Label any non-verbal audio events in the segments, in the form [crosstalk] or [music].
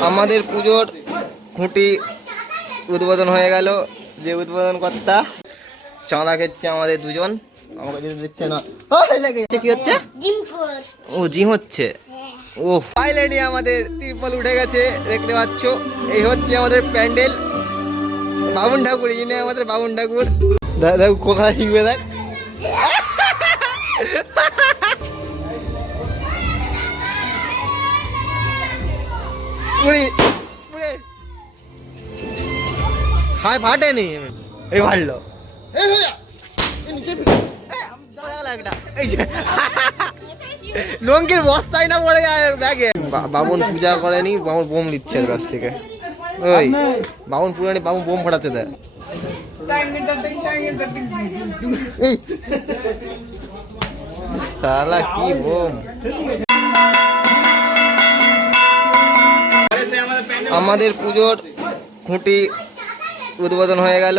আমাদের পুজোর খুঁটি উদ্বোধন হয়ে গেল। যে উদ্বোধন কর্তা চাঁদা খেচ্ছে আমাদের দুজন। আমাকে যেতে দিচ্ছে না। ও, কি হচ্ছে? ও জিম হচ্ছে? ও ফাইনালি আমাদের তিরপল উঠে গেছে দেখতে পাচ্ছ? এই হচ্ছে আমাদের প্যান্ডেল। বাবুন ঠাকুর ইনি আমাদের বাবুন ঠাকুর। দেখ কোথায় শিখবে দেখ। [laughs] পুরি পুরি হায় ফাটেনি এই যে লঙ্কির বস্তায় না পড়ে যায় ব্যাগে। বাবুন পূজা করেনি বাবুন বোম নিচ্ছে এর কাছ থেকে। ওই বাবুন পুরানি বাবুন বোম ফাটাচ্ছে দেয় এই শালা কি বোম? আমাদের পুজোর খুঁটি উদ্বোধন হয়ে গেল।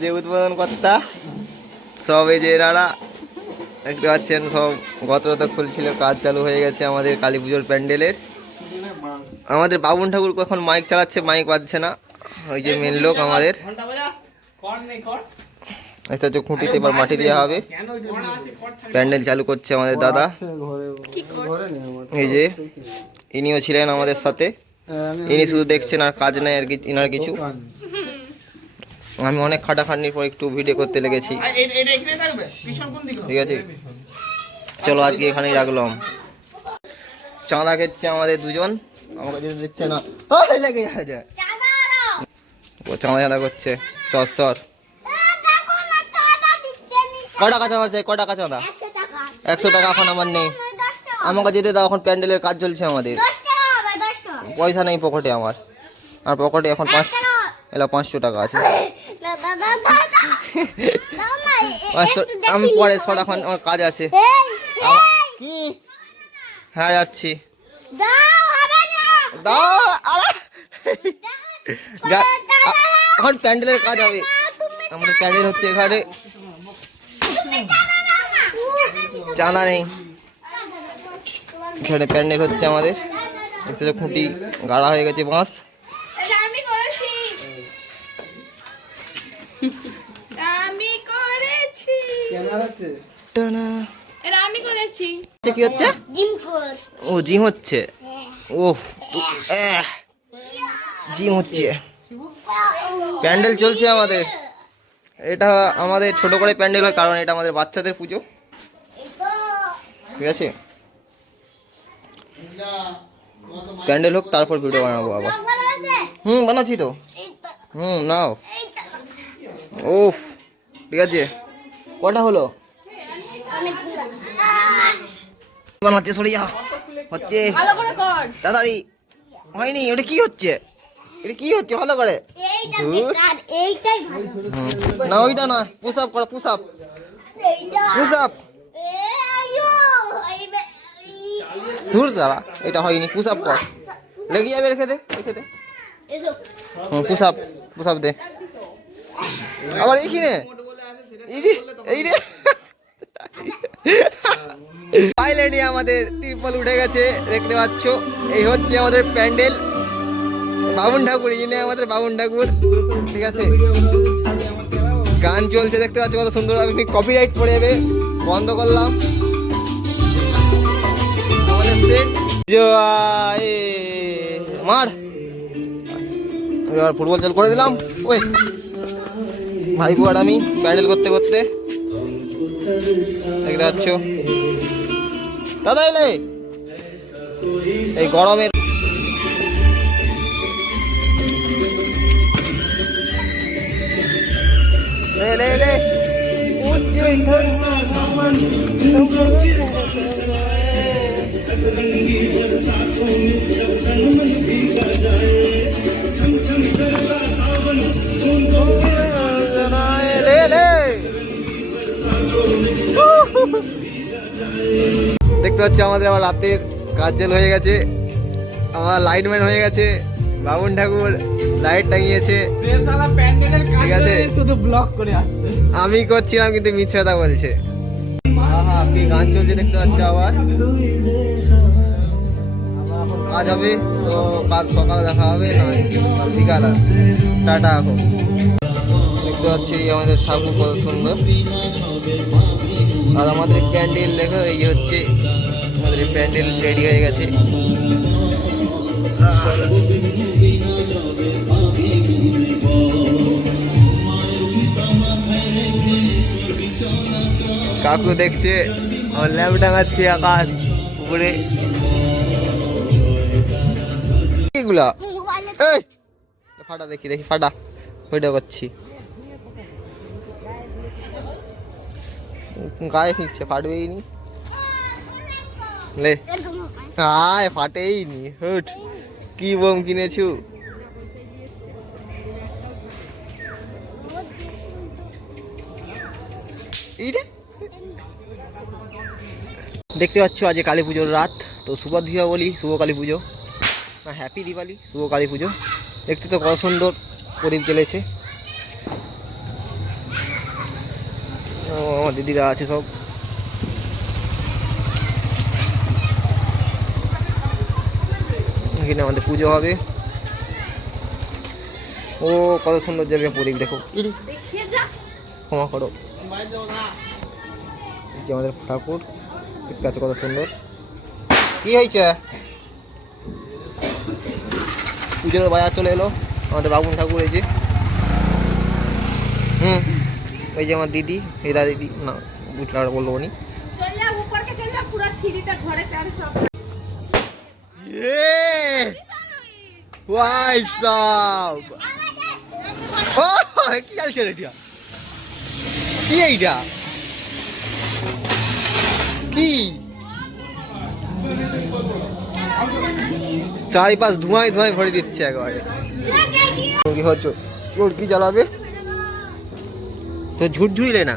যে উদ্বোধন কর্তা সব এই যে এনারা দেখতে পাচ্ছেন সব গতরত খুলছিল কাজ চালু হয়ে গেছে আমাদের কালী পুজোর প্যান্ডেলের। আমাদের বাবুন ঠাকুর কখন মাইক চালাচ্ছে মাইক বাজছে না। ওই যে মেন লোক আমাদের। এটা খুঁটিতে এবার মাটি দেওয়া হবে। প্যান্ডেল চালু করছে আমাদের দাদা। এই যে ইনিও ছিলেন আমাদের সাথে। ইনি শুধু দেখছেন আর কাজ নেই, আর ইনার কিছু। আমি অনেক খাটাখাটনির পর একটু ভিডিও করতে লেগেছি। ঠিক আছে? চলো আজকে এখানেই রাখলাম। চাঁদা খেচ্ছে আমাদের দুজন। দিচ্ছে না। চাঁদা চাঁদা করছে। সর সর। ক টাকা চাঁদা চাই? ক টাকা চাঁদা? একশো টাকা এখন আমার নেই। 10 টাকা আমাকে যেতে দাও, এখন প্যান্ডেলের কাজ চলছে আমাদের 10 টাকা হবে 10 টাকা পয়সা নেই পকেটে আমার। আর পকেটে এখন পাঁচ এলা পাঁচশো টাকা আছে। পাঁচশো আমি পরে শট এখন আমার কাজ আছে। কি? হ্যাঁ যাচ্ছি। এখন প্যান্ডেলের কাজ হবে। আমাদের প্যান্ডেল হচ্ছে এখানে। চাঁদা নেই। এখানে প্যান্ডেল হচ্ছে আমাদের। দেখতে খুঁটি গাড়া হয়ে গেছে বাঁশ। এটা আমি করেছি। আমি করেছি। টানা। এটা আমি করেছি। এটা কি হচ্ছে? ও জিম হচ্ছে? ও জিম হচ্ছে। প্যান্ডেল চলছে আমাদের। এটা আমাদের ছোট করে প্যান্ডেল হয় কারণ এটা আমাদের বাচ্চাদের পুজো। ঠিক আছে? প্যান্ডেল হোক তারপর ভিডিও বানাবো আবার। হুম বানাচ্ছি তো। হুম নাও। ওফ ঠিক আছে। কটা হলো? বানাচ্ছে সরিয়া হচ্ছে। ভালো করে কর। তাড়াতাড়ি। হয়নি ওটা কি হচ্ছে? এটা কি হচ্ছে? ভালো করে। না ওইটা না পুশ আপ করো পুশ আপ পুশ আপ এ আয়ো এই বে- ই- ধুর সারা এটা হয়নি পুশ আপ কর। লেগে যাবে রেখে দে রেখে দে। হুম পুশ আপ পুশ আপ দে। আবার এই কিনে এই রে। ফাইনালি আমাদের তিরপল উঠে গেছে, দেখতে পাচ্ছ। এই হচ্ছে আমাদের প্যান্ডেল। বাবুন ঠাকুর ইনি আমাদের বাবুন ঠাকুর। ঠিক আছে? গান চলছে, দেখতে পাচ্ছ কত সুন্দর। আপনি কপিরাইট পড়ে যাবে। বন্ধ করলাম। মার। এবার ফুটবল চাল করে দিলাম। ওই ভাইপো আর আমি প্যান্ডেল করতে করতে। দেখতে পাচ্ছ? দাদা এলে। এই গরমের লে লে লে। দেখতে পাচ্ছি আমাদের আবার রাতের কাজ হয়ে গেছে। আমার লাইটম্যান হয়ে গেছে। বাবুন ঠাকুর লাইট টাঙিয়েছে। ঠিক আছে? শুধু ব্লক করে আমি করছিলাম কিন্তু কথা বলছে। গান চলছে দেখতে পাচ্ছি আবার। কাজ হবে তো কাল সকালে দেখা হবে বিকালে টাটা এখন দেখতে পাচ্ছি আমাদের ঠাকুর, কত সুন্দর। আর আমাদের প্যান্ডেল দেখো, এই হচ্ছে আমাদের প্যান্ডেল রেডি হয়ে গেছে। কাকু দেখছে, আমার ল্যাব টাঙাচ্ছে আকাশ, উপরে। এগুলা এই। ফাটা দেখি দেখি, ফাটা। ওইটা করছি। গায়ে ফিকছে ফাটবেই নি। লে। আয়, ফাটেই নি। হুট। কি বোম কিনেছু? দেখতে পাচ্ছ, আজ কালী পুজোর রাত। তো শুভ দীপাবলি, শুভ কালী পুজো। হ্যাপি দিওয়ালি শুভ কালী পুজো। দেখতে তো কত সুন্দর প্রদীপ জ্বলেছে। ও দিদিরা আছে সব। এখানে আমাদের পুজো হবে। ও, কত সুন্দর জায়গায় প্রদীপ, দেখো। ক্ষমা করো। আমাদের ঠাকুর কত সুন্দর। কি হয়েছে? পুজোর বাজার চলে এলো। আমাদের বাবুন ঠাকুর এই যে। হুম ওই যে আমার দিদি হেদা দিদি না বুঝলাম বলল উনি কি কি এইটা? কি? চারিপাশ ধোঁয়ায় ধোঁয়ায় ভরে দিচ্ছে একবারে। কি হচ্ছে? তোর কি জ্বালাবে? তো ঝুটঝুড়িলে না।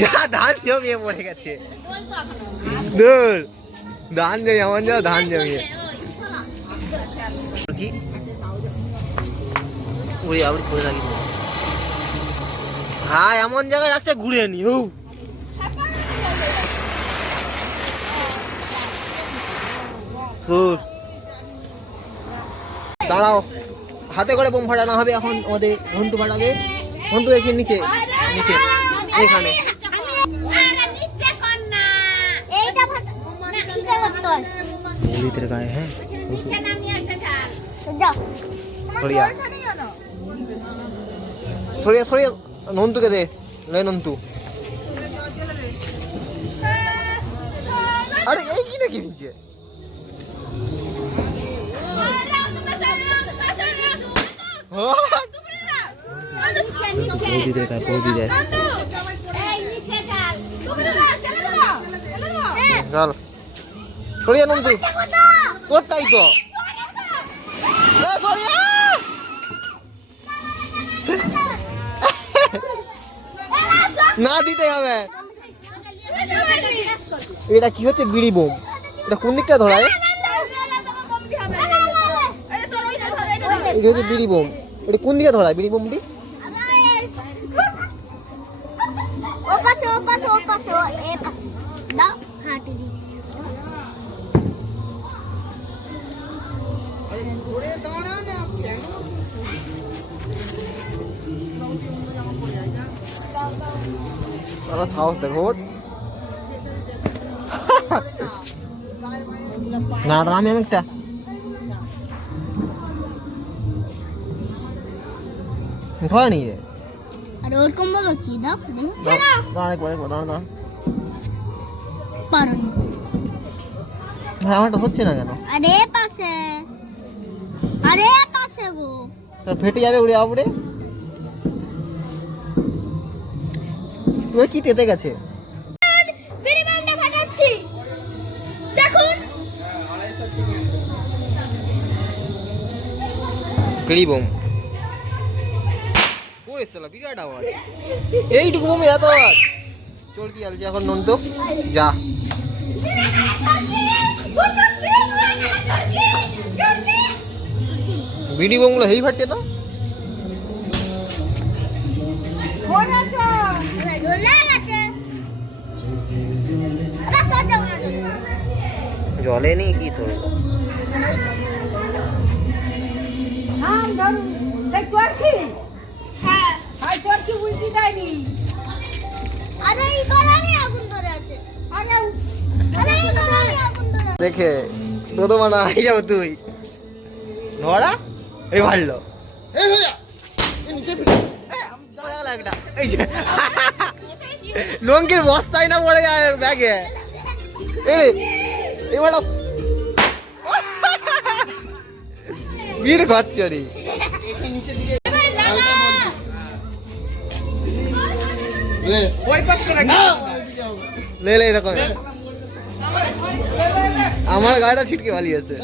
যা ধান জমিয়ে পড়ে গেছে। দূর ধান জমি এমন যাও ধান জমিয়ে। কি? ওই আবার করে রাখি হ্যাঁ এমন জায়গায় রাখছে ঘুরে নি ও। দাঁড়াও হাতে করে বোম ফাটানো হবে এখন আমাদের ঘন্টু ফাটাবে। ঘন্টু এখানে নিচে নিচে এখানে। মৌলিতের গায়ে হ্যাঁ। যাও সরিয়া সরিয়া নন্তুকে দে লয় নন্তু আরে এই কি নাকি? এই নিচে চাল। চল। সরিয়া নন্তু তোরটাই তো? না দিতে হবে। এটা কি হচ্ছে বিড়ি বোম? এটা কোন দিকটা ধরায় এটা হচ্ছে বিড়ি বোম। এটা কোন দিকে ধরায় বিড়ি বোমটি? ও পাশে। ও সারা সাহস দেখো ওর। না দাঁড়া আমি একটা ধরা নিয়ে আর ওরকম ভাবে কি দাও দেখো দাঁড়া দাঁড়া একবার একবার দাঁড়া দাঁড়া পারো না হ্যাঁ আমারটা হচ্ছে না কেন আরে পাশে আরে পাশে গো তা ফেটে যাবে উড়ে আপড়ে ওই কি তেতে গেছে? বিড়ি বোম। ওরে সালা বিরাট আওয়াজ। এইটুকু বোমে এত আওয়াজ। চলতি আলছে এখন নন তো যা। বিড়ি বোমগুলো হেই ফাটছে তো? জলে। নি কি তো থাম ধরু দেখ চরকি হ্যাঁ। হাই চরকি উল্টি দেয়নি? আরে এই গলানি আগুন ধরে আছে। আরে আরে এই গলানি আগুন ধরে দেখে মানা হয়ে যাব তুই। নড়া এই ভালো এই যে [laughs] লঙ্কির বস্তায় না পড়ে যায় ব্যাগে। এই এবার ভিড় খচ্চড়ি লে। লে এরকম। আমার গাড়িটা ছিটকে পালিয়েছে।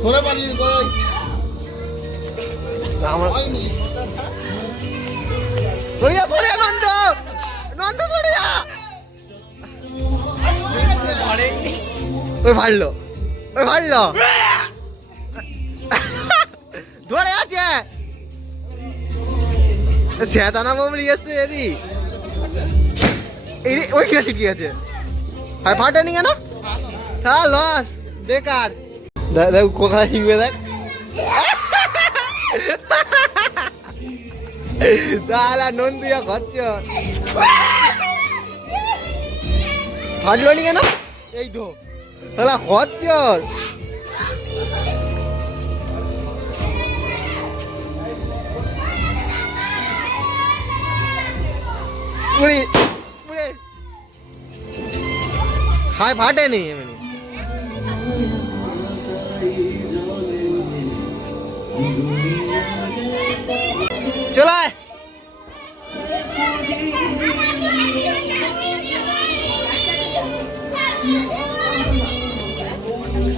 সরে আমার সরিয়া সরিয়া নন্দ। নন্দ ওই ওই ধরে আছে। এদি। এই ওই কিনা ছিটকে আছে? আর ফাটেনি কেন? হ্যাঁ লস, বেকার। দেখ, কোথায় শিখবে দেখ। ফাটলো নি কেন এই তো তাহলে খরচর পুরি পুরি হাই ফাটে নি এমনি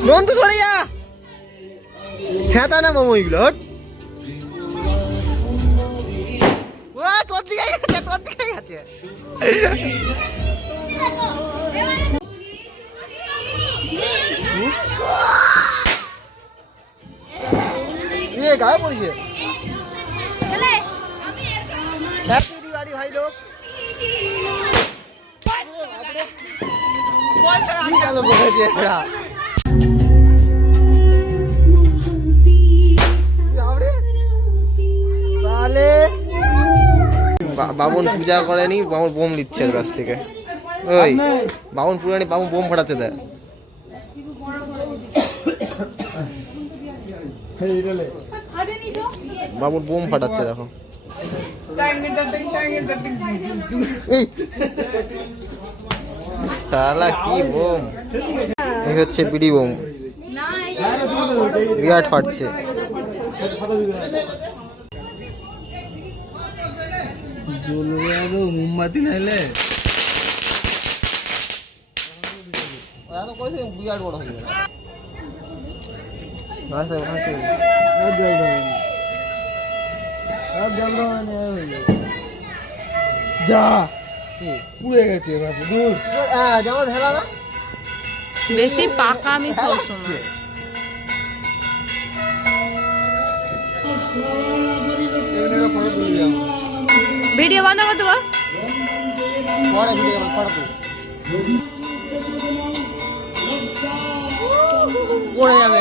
নন্দ সরে যা। ছেতা না মোমো এগুলো হট। তোর দিকে গেছে তোর দিকে গেছে এ গায়ে পড়েছে। হ্যাপি দিওয়ালি ভাই লোক। বলেছে তাহলে বা- বামুন পূজা করেনি, বামুন বোম নিচ্ছে কাছ থেকে। ওই, বামুন পুরানি বামুন বোম ফাটাচ্ছে দেয় বাবুর বোম ফাটাচ্ছে দেখো। শালা কি বোম? এই হচ্ছে বিড়ি বোম। বিরাট ফাটছে। মোমবাতি নাইলে বিরাট বড় হয়ে যাবে। যা পুড়ে গেছে বাবা দূর যেমন হেলা না বেশি পাকা আমি সবসময় ভিডিও বন্ধ করে দেবো পড়ে যাবে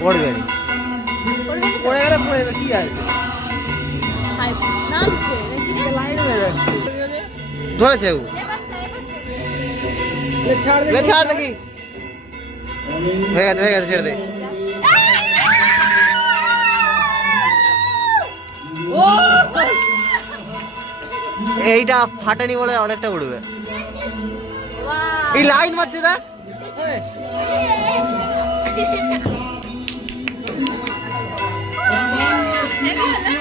পড়বে পড়ে গেলে পড়ে কি আছে? ধরেছে ও। ছাড় দেখি। হয়ে গেছে হয়ে গেছে এইটা ফাটেনি বলে অনেকটা উঠবে এই লাইন মারছে দেখ। ¡Vamos!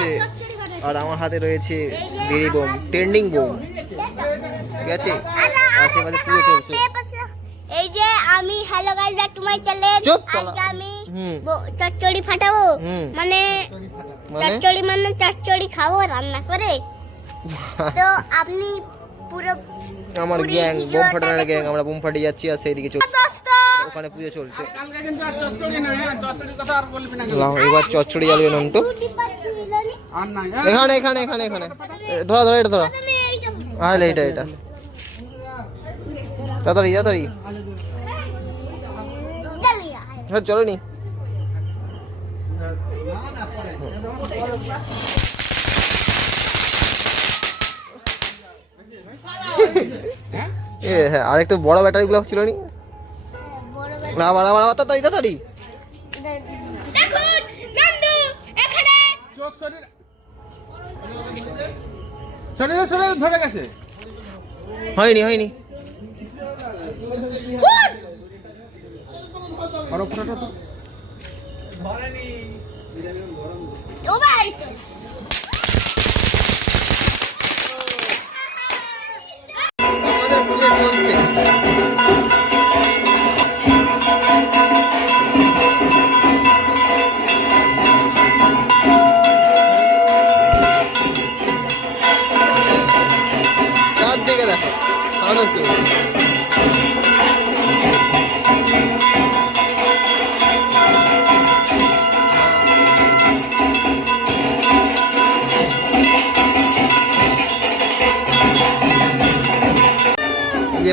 গেছে আর আমার হাতে রয়েছে বিড়ি বোম ট্রেন্ডিং বোম। ঠিক আছে? আশেপাশে পুজো চলছে এই যে আমি hello guys back to my channel আজকে আমি চচ্চড়ি ফাটাবো। হুম। মানে মানে? চচ্চড়ি মানে চচ্চড়ি খাব রান্না করে। তো আপনি পুরো আমার গ্যাং বোম ফাটানোর গ্যাং। আমরা বোম ফাটিয়ে যাচ্ছি আর সেই দিকে চলছে। ওখানে পুজো চলছে। কালকে কিন্তু আর চচ্চড়ি নয় হ্যাঁ? চচ্চড়ির কথা আর বলবি না। লাও, এবার চচ্চড়ি জ্বালবে নন্টু দু এখানে এখানে এখানে এখানে। ধরো ধরো এটা ধরো। এইটা এটা এটা তাড়াতাড়ি তাড়াতাড়ি। হ্যাঁ চলো নি। এ হ্যাঁ আরেকটু বড় ব্যাটারিগুলো ছিল নি? না বাড়া বাড়া তাড়াতাড়ি তাড়াতাড়ি। দেখুন নন্দু এখানে। ধরে গেছে। হয়নি হয়নি। ও ভাই।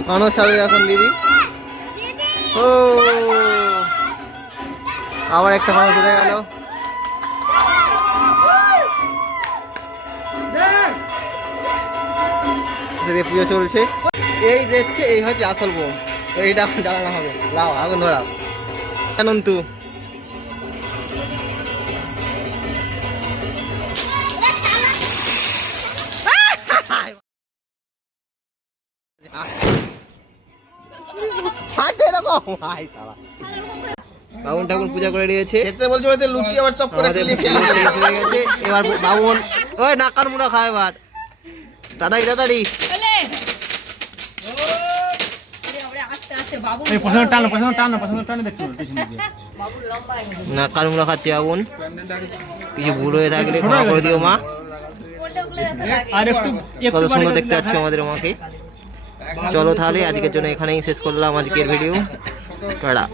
ফানুস ছাড়বে এখন দিদি। ও। আবার একটা মানুষ উঠে গেল। পুজো চলছে। এই দেখছে, এই হচ্ছে আসল বোম এইটা জ্বালানো হবে। রাও, আগুন ধরাও। অনন্তু হাতে এরকম হাই সালা বাবুন ঠাকুর পূজা করে দিয়েছে খেতে বলছে হয়তো লুচি আবার চপ করে আমাদের খেলে শেষ হয়ে গেছে। এবার বাবুন ওই নাকার মুড়া খায় এবার তাড়াতাড়ি তাড়াতাড়ি এই পছন্দ টান পছন্দ টান পছন্দ টান দেখতে হবে পিছনে দিয়ে নাকার মুড়া খাচ্ছে বাবুন কিছু ভুল হয়ে থাকলে ক্ষমা করে দিও মা। আর একটু কত সুন্দর দেখতে পাচ্ছি আমাদের মাকে। চলো তাহলে আজকের জন্য এখানেই শেষ করলাম আজকের ভিডিও টাটা।